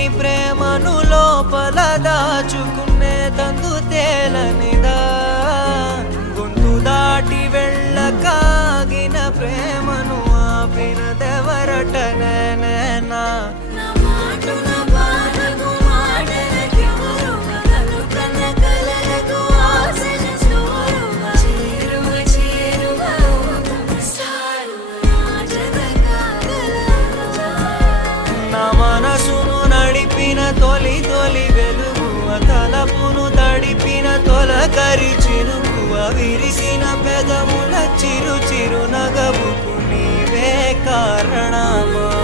నీ ప్రేమను లోపల దాచుకునే తందు తేలనిదా గొంతు దాటి వెళ్ళకాగిన ప్రేమను ఆపినదెవరట నేనా మనసును నడిపిన తొలి తొలి వెలుగువ తలపును తడిపిన తొలకరి చిరుకువ విరిసిన పెదముల చిరు చిరు నగవుకు నీవే కారణమా